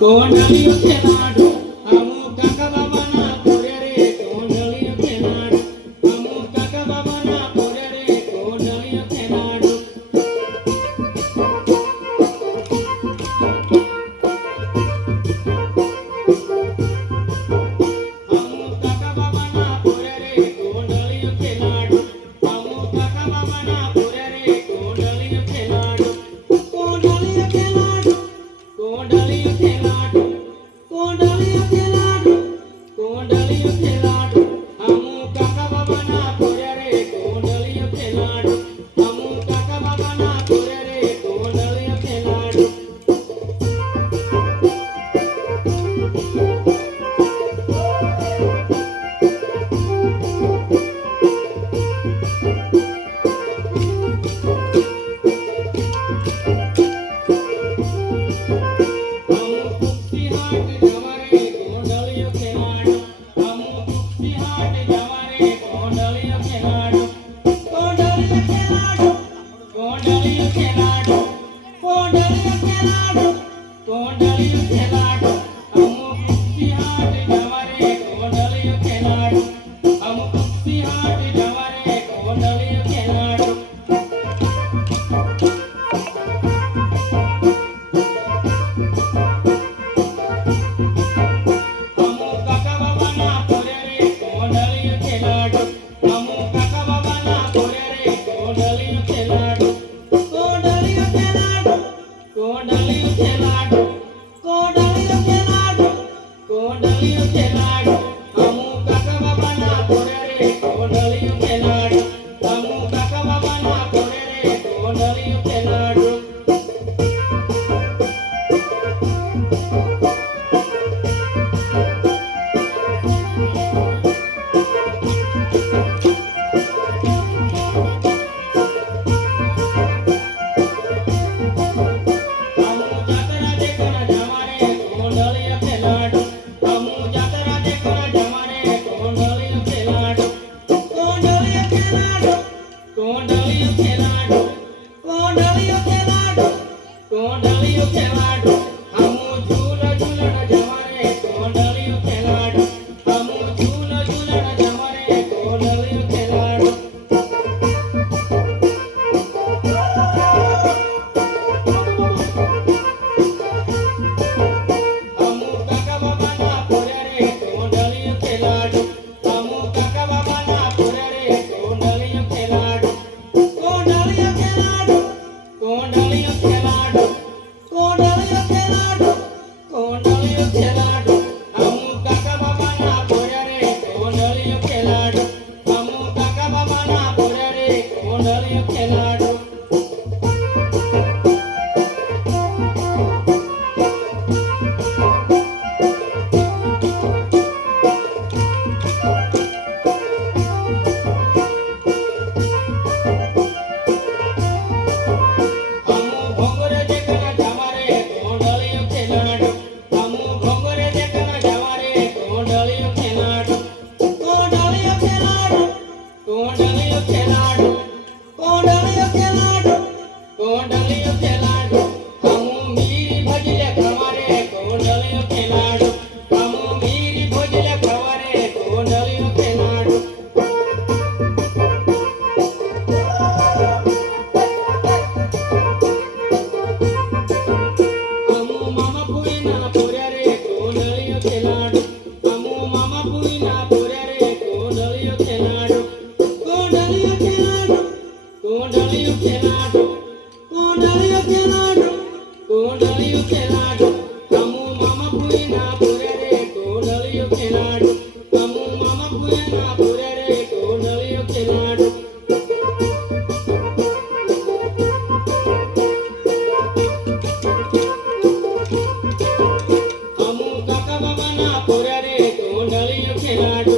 કોંડલિયો ખેલાડો અમુક કાકા બાબાના પોરે રે કોંડલિયો ખેલાડો અમુક કાકા બાબાના પોરે રે કોંડલિયો ખેલાડો અમુક કાકા બાબાના પોરે રે કોંડલિયો ખેલાડો અમુક કાકા બાબાના પોરે રે કોંડલિયો ખેલાડો કોંડલિયો ખેલાડો કોંડલિયો ખેલાડો કોંડલિયો ખેલાડો કોંડલિયો ખેલાડો અમુક કાકા બાબાના પોરે રે કોંડલિયો ખેલાડો અમુક કાકા બાબાના પોરે રે કોંડલિયો ખેલાડો કોંડલિયો ખેલાડો કોંડલિયો ખેલાડો કોંડલિયો ખેલાડો અમુક સિંહાટ જવારે કોંડલિયો ખેલાડો અમુક સિંહાટ જવારે કોંડલિયો ખેલાડો અમુક કાકા બાબાના પોરે રે કોંડલિયો ખેલાડો અમુક કાકા બાબાના પોરે રે કોંડલિયો ખેલાડો કોંડલિયો ખેલાડો કોંડલિયો ખેલાડો કોંડલિયો ખેલાડો કોંડલિયો ખેલાડો અમુક કાકા બાબાના પોરે રે કોંડલિયો ખેલાડો અમુક કાકા બાબાના પોરે રે કોંડલિયો ખેલાડો કોંડલિયો ખેલાડો કોંડલિયો ખેલાડો કોંડલિયો ખેલાડો અમુ ઝૂલ ઝૂલણ જવારે કોંડલિયો ખેલાડો અમુ ઝૂલ ઝૂલણ જવારે કોંડલિયો ખેલાડો અમુ કાકા બાબાના પોરે રે કોંડલિયો ખેલાડો અમુ કાકા બાબાના પોરે રે કોંડલિયો ખેલાડો કોંડલિયો ખેલાડો કોંડલિયો ખેલાડો કોંડલિયો ખેલાડો કોંડલિયો ખેલાડો અમુક કાકા બાબાના પોરે રે કોંડલિયો ખેલાડો અમુક કાકા બાબાના પોરે રે કોંડલિયો ખેલાડો કોંડલિયો ખેલાડો કોંડલિયો ખેલાડો કોંડલિયો ખેલાડો અમુ મીરી ભજલે ખવારે કોંડલિયો ખેલાડો અમુ મીરી ભજલે ખવારે કોંડલિયો ખેલાડો અમુ મામા પુઈના પોરે રે કોંડલિયો ખેલાડો અમુ મામા પુઈના પોરે રે કોંડલિયો ખેલાડો કોંડલિયો ખેલાડો કોંડલિયો ખેલાડો કોંડલિયો ખેલાડો કોંડલિયો ખેલાડો અમુ મામા પુઈના પોરે રે કોંડલિયો ખેલાડો અમુ મામા પુઈના પોરે રે કોંડલિયો ખેલાડો અમુ કાકા બાબાના પોરે રે કોંડલિયો ખેલાડો